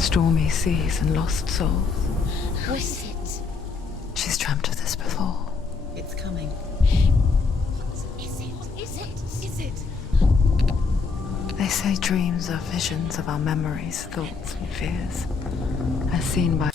Stormy seas and lost souls. Who is it? She's dreamt of this before. It's coming. Is it? Is it? Is it? They say dreams are visions of our memories, thoughts and fears, as seen by...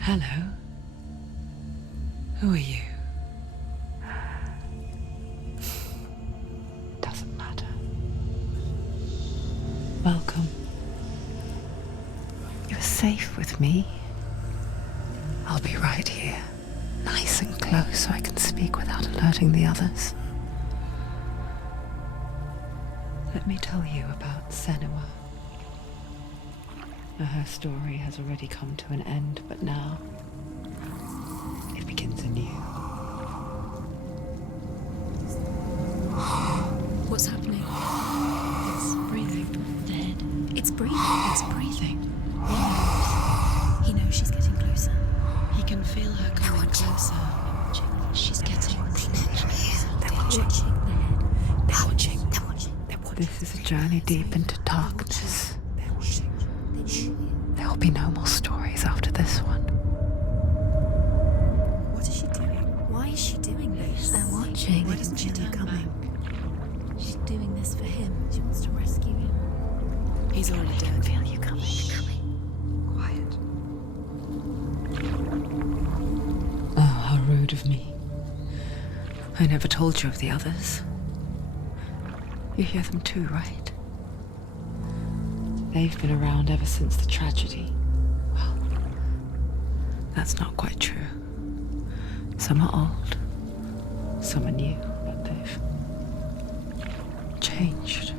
Hello. Who are you? Doesn't matter. Welcome. You're safe with me. I'll be right here, nice and close so I can speak without alerting the others. Let me tell you about Senua. Her story has already come to an end, but now it begins anew. What's happening? It's breathing. Dead. It's breathing. It's breathing. He knows she's getting closer. He can feel her coming closer. She's getting closer. They're watching. They're watching. They're watching. They're watching. This is a journey deep into darkness. They're watching. There will be no more stories after this one. What is she doing? Why is she doing this? They're watching. Why doesn't she turn coming? She's doing this for him. She wants to rescue him. He's already dead. I feel you coming. Quiet. Oh, how rude of me. I never told you of the others. You hear them too, right? They've been around ever since the tragedy. Well, that's not quite true. Some are old, some are new, but they've changed.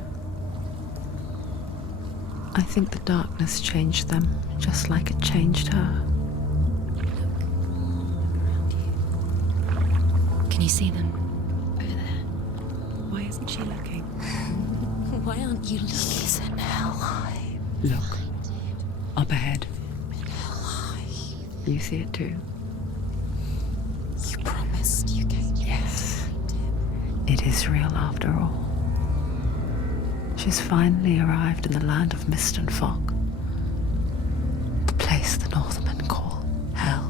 I think the darkness changed them, just like it changed her. Can you see them? Over there. Why isn't she looking? Why aren't you looking? He's in hell. Look, up ahead. You see it too? You promised you came. Yes. It is real after all. She's finally arrived in the land of mist and fog. The place the Northmen call Hell.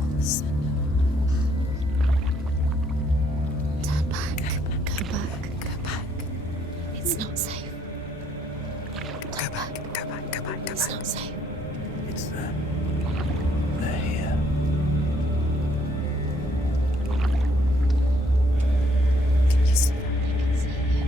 Turn back. Go back. Go back. It's not safe. Go back, go back, go back, go It's back. not safe. It's them. They're here. Can you see them? I can see you.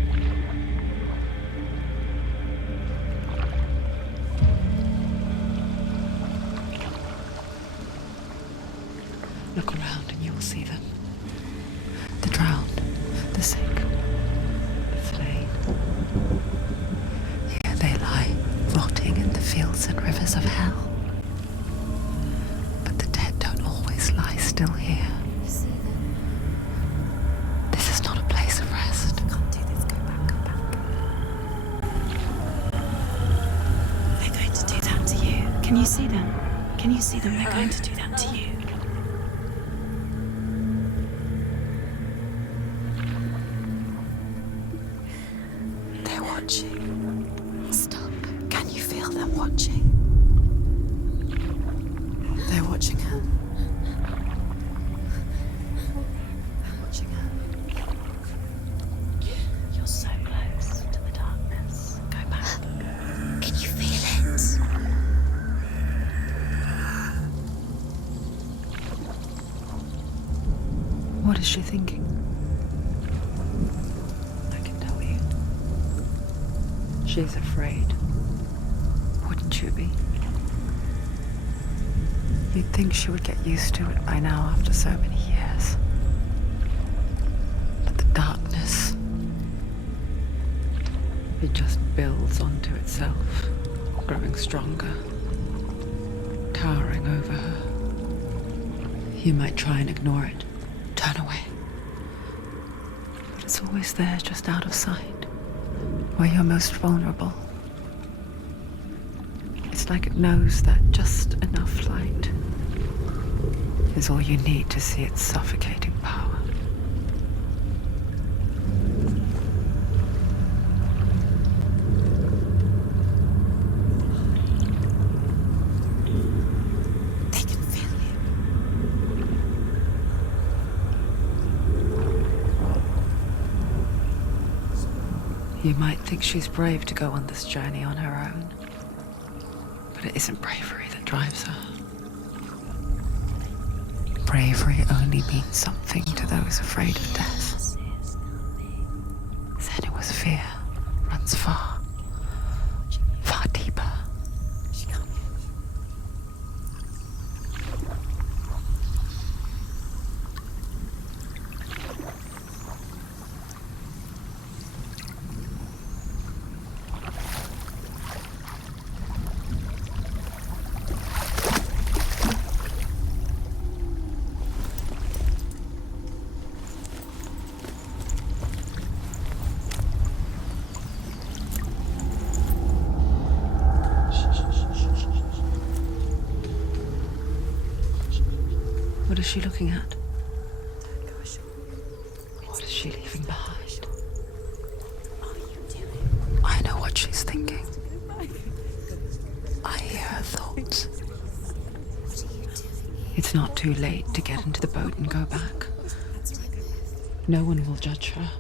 Look around and you'll see them. The drowned, the sick, the slain. Here they lie, rotting in the fields and rivers of hell. But the dead don't always lie still here. You see them? This is not a place of rest. Can't do this. Go back. Go back. They're going to do that to you. Can you see them? Can you see them? They're going to do that to you. They're watching. Stop. Can you feel them watching? They're watching her. They're watching her. You're so close to the darkness. Go back. Can you feel it? What is she thinking? I can tell you. She's afraid. Wouldn't you be? You'd think she would get used to it by now after so many years. But the darkness, it just builds onto itself, growing stronger, towering over her. You might try and ignore it, turn away. But it's always there, just out of sight, where you're most vulnerable. It's like it knows that just enough light is all you need to see its suffocating power. They can feel you. You might think she's brave to go on this journey on her own. But it isn't bravery that drives her. Bravery only means something to those afraid of death. Senua's fear runs far, far deeper. What is she looking at? What is she leaving behind? I know what she's thinking. I hear her thoughts. It's not too late to get into the boat and go back. No one will judge her.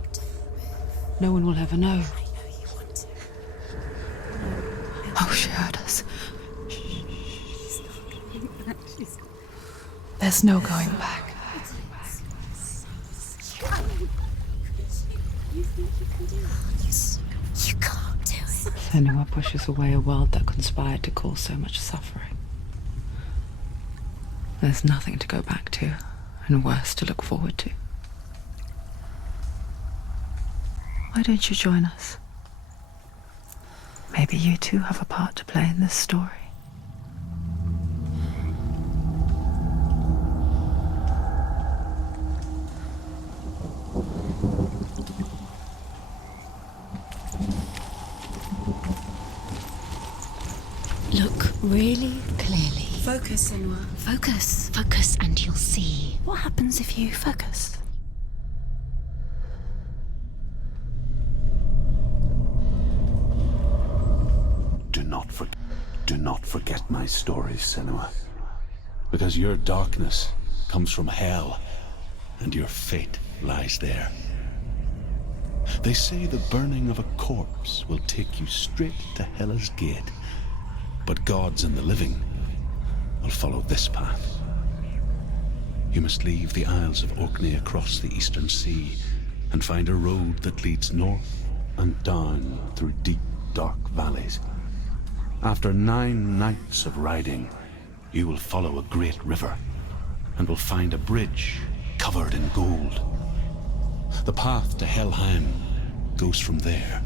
No one will ever know. Oh, she heard us. There's no going back. You can't do it. Senua pushes away a world that conspired to cause so much suffering. There's nothing to go back to, and worse to look forward to. Why don't you join us? Maybe you too have a part to play in this story. Look really clearly. Focus, Senua. Focus. Focus and you'll see. What happens if you focus? Do not forget my stories, Senua. Because your darkness comes from hell, and your fate lies there. They say the burning of a corpse will take you straight to Hela's gate, but gods and the living will follow this path. You must leave the Isles of Orkney across the eastern sea and find a road that leads north and down through deep, dark valleys. After 9 nights of riding, you will follow a great river and will find a bridge covered in gold. The path to Helheim goes from there,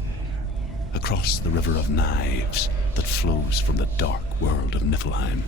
across the River of Knives that flows from the dark world of Niflheim.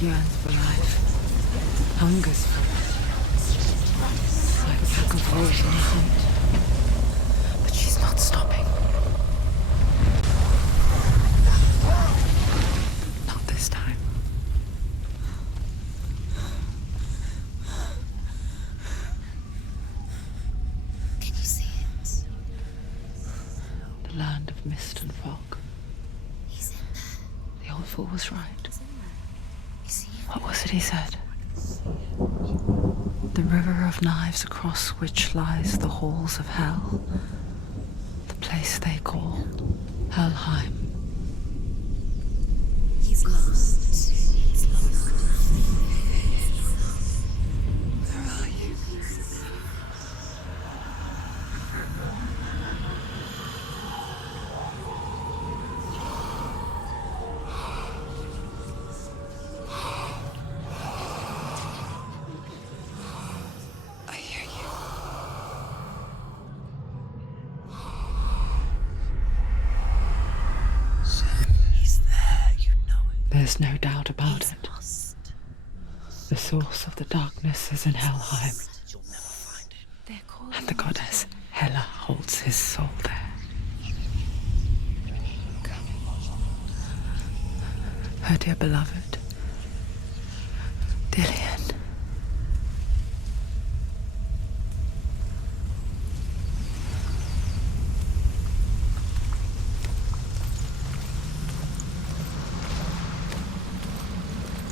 yearns for life, hungers for it, like a pack of wolves on a hunt. But she's not stopping. Not this time. Can you see it? The land of mist and fog. He's in there. The old fool was right. You see him? What was it he said? The river of knives across which lies the halls of hell. The place they call Helheim. He's lost. He's lost. Where are you? I hear you. He's there, you know it. There's no doubt about He's it. lost. The source of the darkness is in Helheim, You'll never find him. They're calling and the goddess Hela holds his soul there. Her dear beloved, Dillian.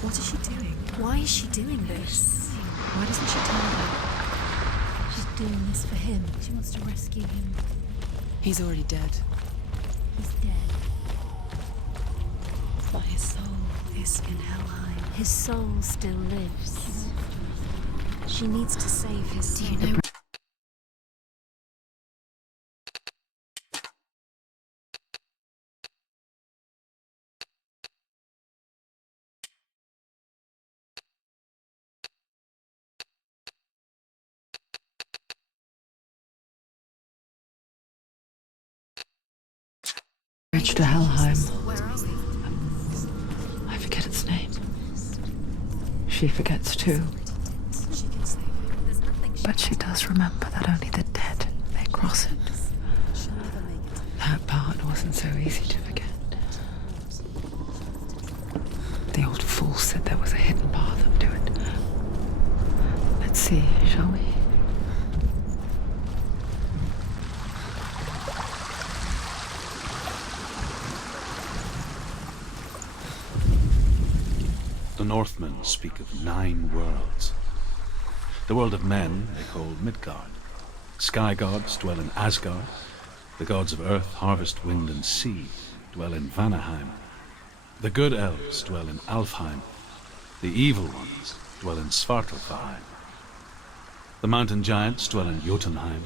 What is she doing? Why is she doing this? Why doesn't she tell her? She's doing this for him. She wants to rescue him. He's already dead. He's dead. But his soul Is in Helheim. His soul still lives. She needs to save his soul. Do you know? Bridge to Helheim. Where are we? I forget its name. She forgets too, She can save him. There's nothing she but she does remember that only the dead may cross it. She'll never make it. That part wasn't so easy to forget. The old fool said there was a hidden path up to it. Let's see, shall we? The Northmen speak of 9 worlds. The world of men they call Midgard. Sky gods dwell in Asgard. The gods of earth, harvest, wind, and sea dwell in Vanaheim. The good elves dwell in Alfheim. The evil ones dwell in Svartalfheim. The mountain giants dwell in Jotunheim.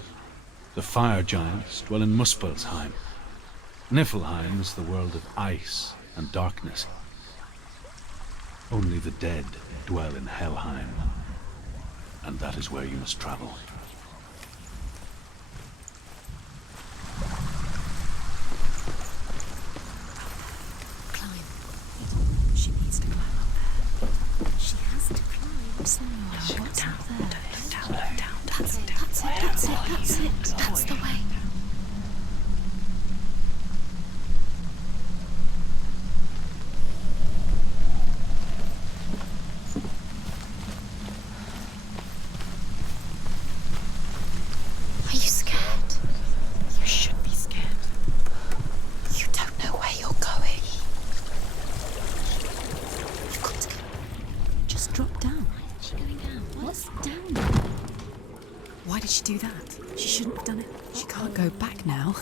The fire giants dwell in Muspelheim. Niflheim is the world of ice and darkness. Only the dead dwell in Helheim, and that is where you must travel. climb. She needs to climb up there. She has to climb. Senua, what's up there? Down. That's it. That's the way. Are you scared? You should be scared. You don't know where you're going. You've got to go. Just drop down. Why is she going down? What's down? Why did she do that? She shouldn't have done it. She can't go back now.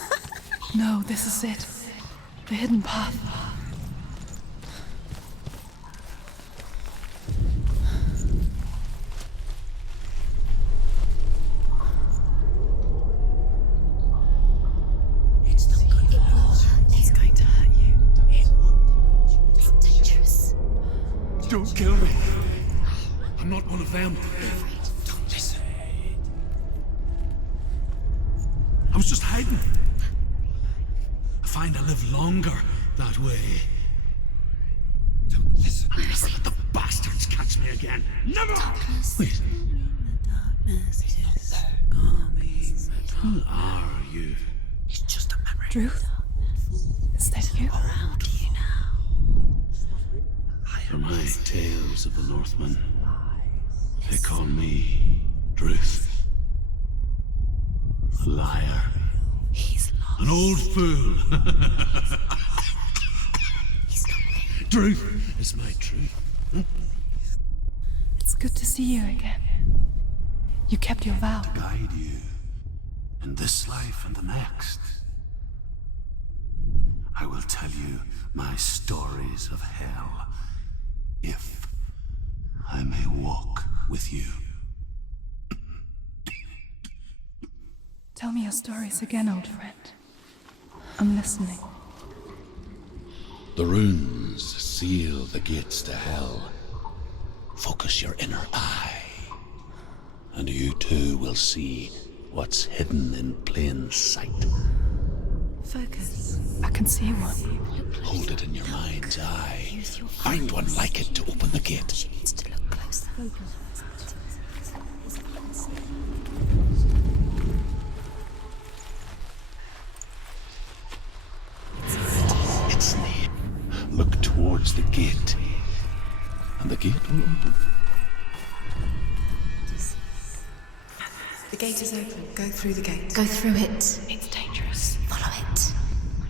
No, this is it. The hidden path. It's going to hurt you. It's dangerous. Don't kill me. I'm not one of them. Don't listen. I was just hiding. I find I live longer that way. Don't listen. I never let the bastard again. Never! Darkness. Wait, Darkness is coming. who are you? It's just a memory. Ruth? Is that you? Around you now. From my tales of the Northmen, they call me Druth. A liar. He's lost. An old fool. He's not there. Druth is my truth. It's good to see you again. You kept your vow. Guide you in this life and the next. I will tell you my stories of hell, if I may walk with you. Tell me your stories again, old friend. I'm listening. The runes seal the gates to hell. Focus your inner eye, and you too will see what's hidden in plain sight. Focus. I can see one. Hold it in your mind's eye. Find one like it to open the gate. She needs to look closer. It's near. Look towards the gate, and the gate will open. The gate is open. Go through the gate. Go through it. It's dangerous. Follow it.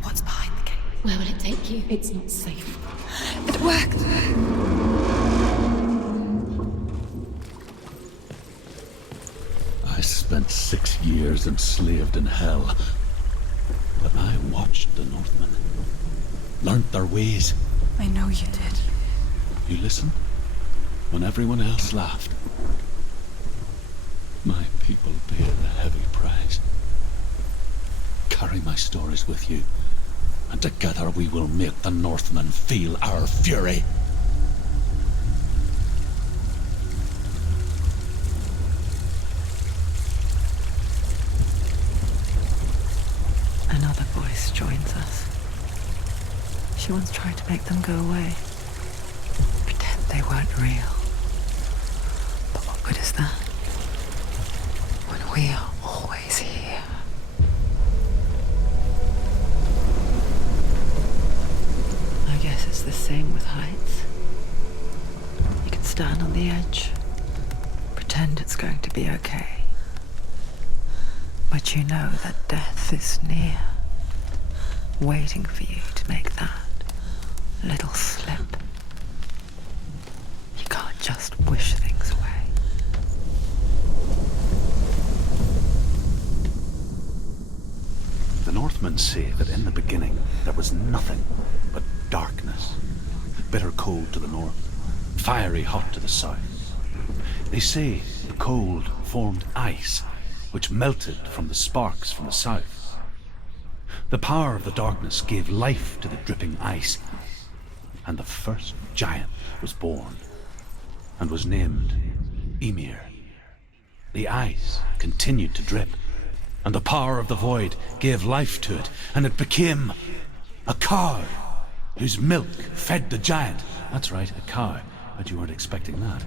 What's behind the gate? Where will it take you? It's not safe. It worked! I spent 6 years enslaved in hell, but I watched the Northmen, learnt their ways. I know you did. You listened when everyone else laughed. My people paid a heavy price. Carry my stories with you, and together we will make the Northmen feel our fury. Another voice joins us. She once tried to make them go away. Pretend they weren't real. But what good is that? When we are always here. I guess it's the same with heights. You can stand on the edge, pretend it's going to be okay. But you know that death is near, waiting for you to make that little slip. You can't just wish things away. The Northmen say that in the beginning there was nothing but darkness, bitter cold to the north, fiery hot to the south. They say the cold formed ice, which melted from the sparks from the south. The power of the darkness gave life to the dripping ice, and the first giant was born, and was named Ymir. The ice continued to drip, and the power of the void gave life to it, and it became a cow, whose milk fed the giant. That's right, a cow, but you weren't expecting that.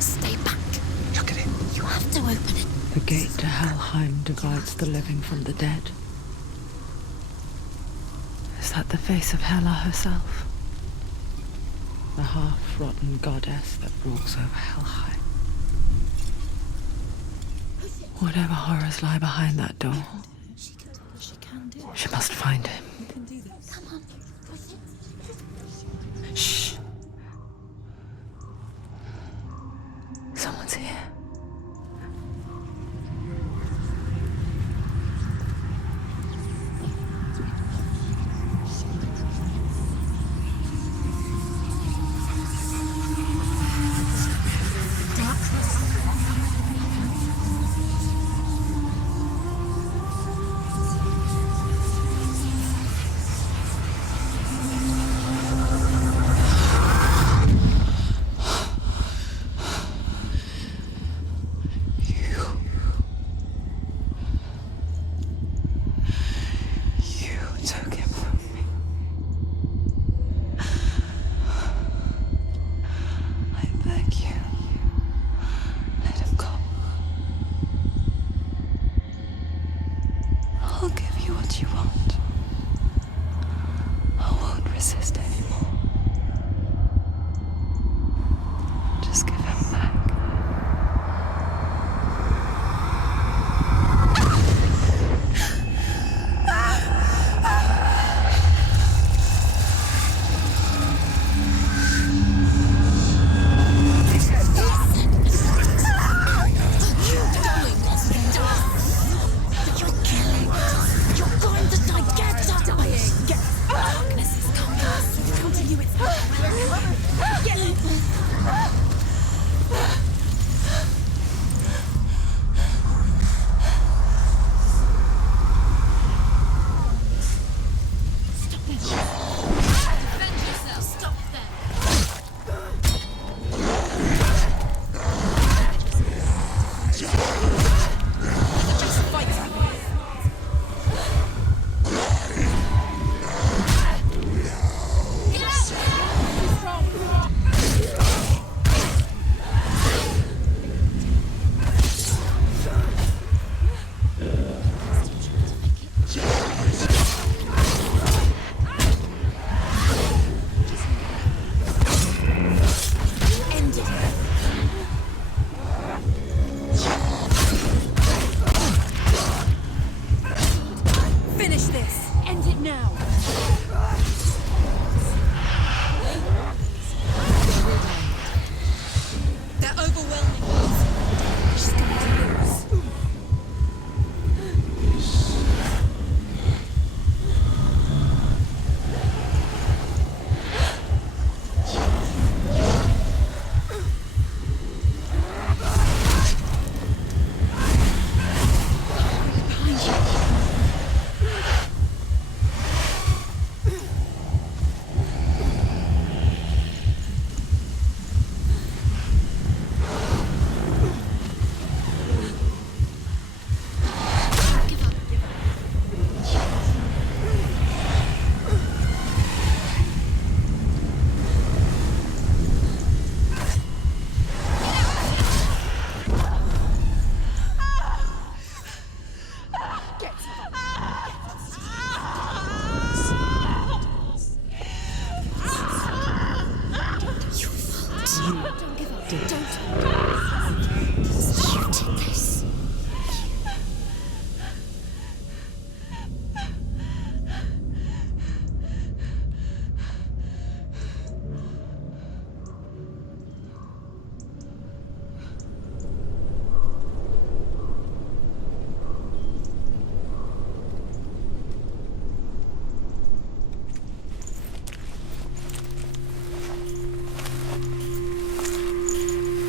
Stay back. Look at it. You have to open it. The gate to Helheim divides the living from the dead. Is that the face of Hela herself? The half-rotten goddess that walks over Helheim. Whatever horrors lie behind that door, She can do it. she must find him. You can do this. Come on. Shh. Someone's here. She's going to lose.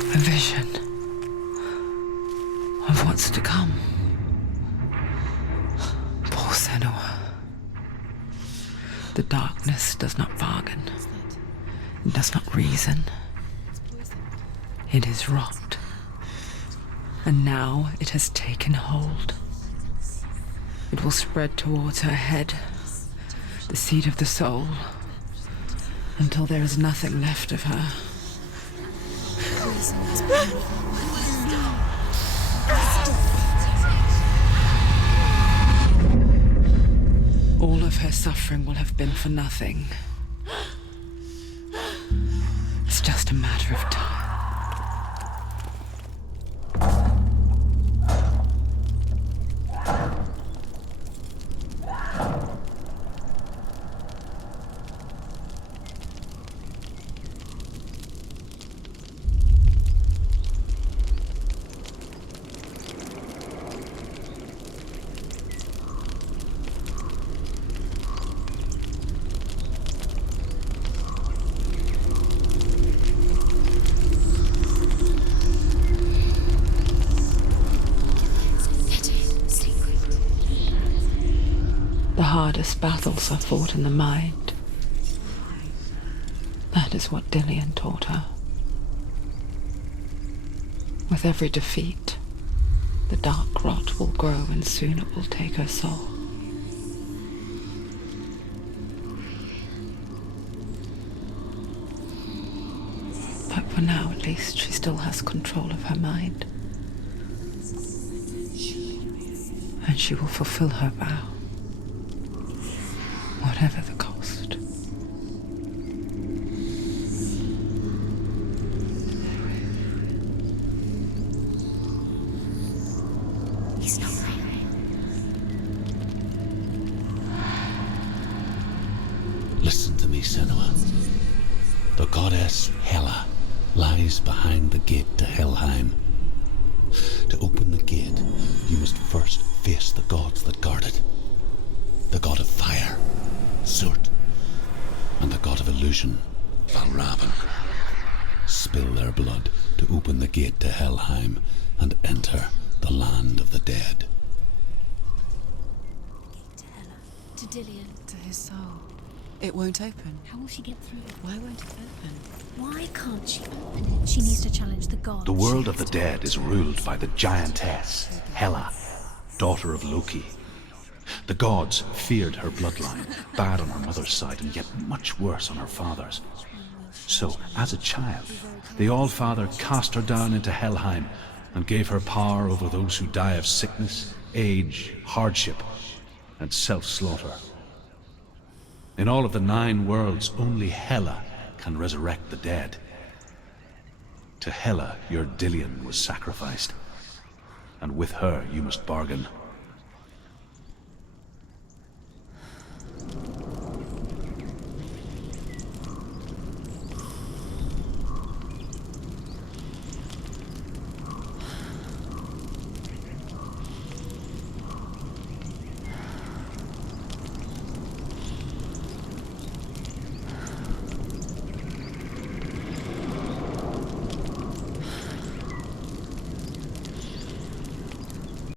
A vision of what's to come. Poor Senua. The darkness does not bargain. It does not reason. It is rot. And now it has taken hold. It will spread towards her head, the seat of the soul, until there is nothing left of her. All of her suffering will have been for nothing. It's just a matter of time. The hardest battles are fought in the mind. That is what Dillian taught her. With every defeat, the dark rot will grow and soon it will take her soul. But for now, at least, she still has control of her mind. And she will fulfill her vow. Whatever the cost. He's not real. Listen to me, Senua. The goddess Hela lies behind the gate to Helheim. To open the gate, you must first face the gods that guard it. The god of fire, Surt, and the god of illusion, Valravan. Spill their blood to open the gate to Helheim and enter the land of the dead. To Hela. To Dillian. To his soul. It won't open. How will she get through? Why won't it open? Why can't she open it? She needs to challenge the gods. The world of the dead is ruled by the giantess, Hela, daughter of Loki. The gods feared her bloodline, bad on her mother's side and yet much worse on her father's. So, as a child, the All-Father cast her down into Helheim and gave her power over those who die of sickness, age, hardship, and self-slaughter. In all of the 9 worlds, only Hela can resurrect the dead. To Hela, your Dillian was sacrificed, and with her you must bargain.